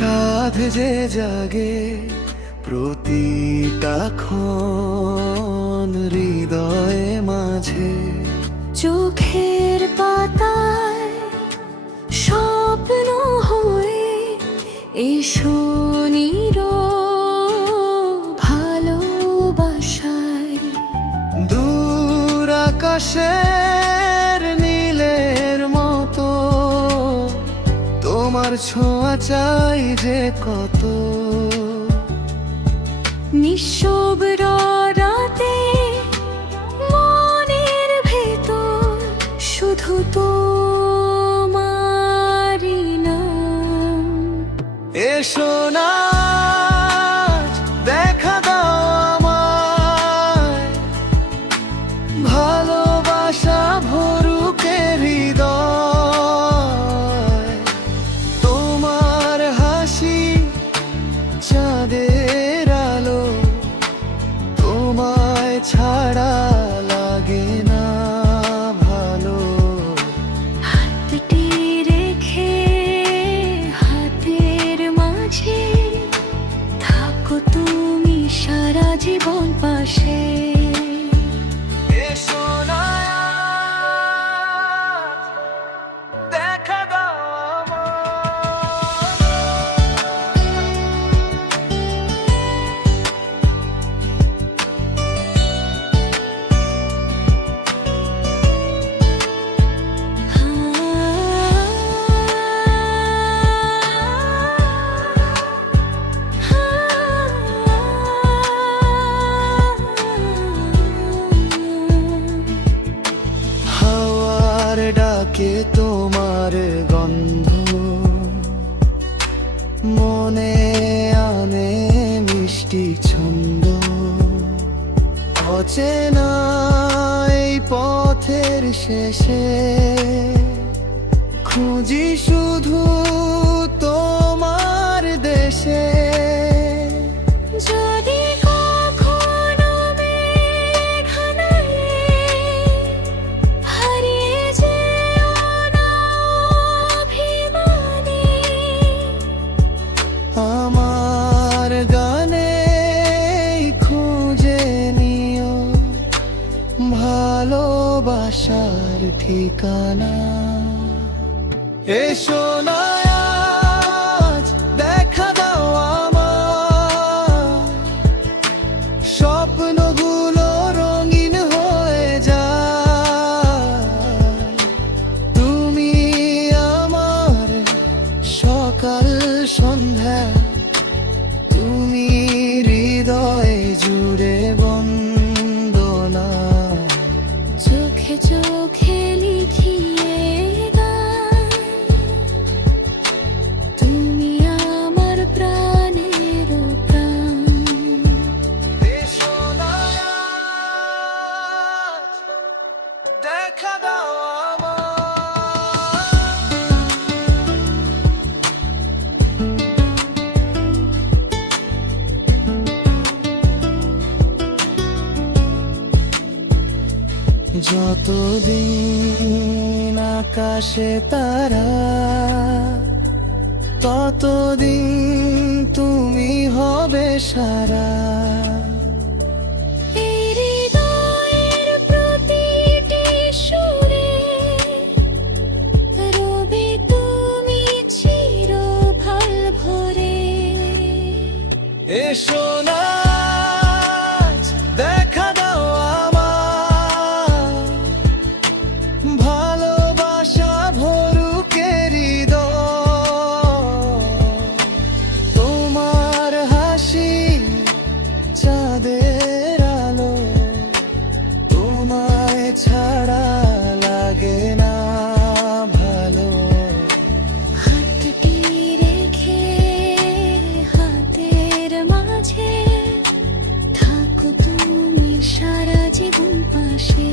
সাধ যে জাগে প্রতিটা ক্ষণ হৃদয়ে মাঝে, চোখের পাতায় স্বপ্ন হয়ে এসো ভালোবাসায়। দূর আকাশের নীলের মতো তোমার ছোঁয়া চাই যে কত, নিঃশব্দ রাতে মনের ভেতর শুধু তোমারই নাম। এসো না আজ দেখা দাও আমায়, ভালোবাসা ভরুকে হৃদয়। তোমার হাসি চাঁদের আলো, তোমায় ছাড়া লাগে না ভালো। হাতটি রেখে হাতের মাঝে থাকো তুমি সারা জীবন পাশে। এসো না আজ দেখা দাও হাওয়ার ডাকে তোমার গন্ধ মনে আনে মিষ্টি ছন্দ। অচেনা এই পথের শেষে খুঁজি শুধু তোমার দেশে। যদি কখনো মেঘনায় হারিয়ে যেও না অভিমানে, আমার গানে খুঁজে নিও ভালোবাসার ঠিকানা। এসো না আজ দেখা দাও আমায়, স্বপ্নগুলো রঙিন হয়ে যায়। তুমি আমার সকাল সন্ধ্যা, তুমি হৃদয়ে জুড়ে বন্দনা। চোখে চোখে লিখিয়ে গান, তুমি আমার প্রাণের প্রাণ। এসো না আজ দেখা দাও যতদিন আকাশে তারা, ততদিন তুমি হবে সারা। এই হৃদয়ের প্রতিটি সুরে রবে তুমি চির ভাল ভরে। এসো না আজ দেখা দাও আমায়, ভালোবাসা ভরুকে হৃদয়। তোমার হাসি চাঁদের আলো, তোমায় ছাড়া লাগে না ভালো। হাতটি রেখে হাতের মাঝে থাকো তুমি সারা জীবন পাশে।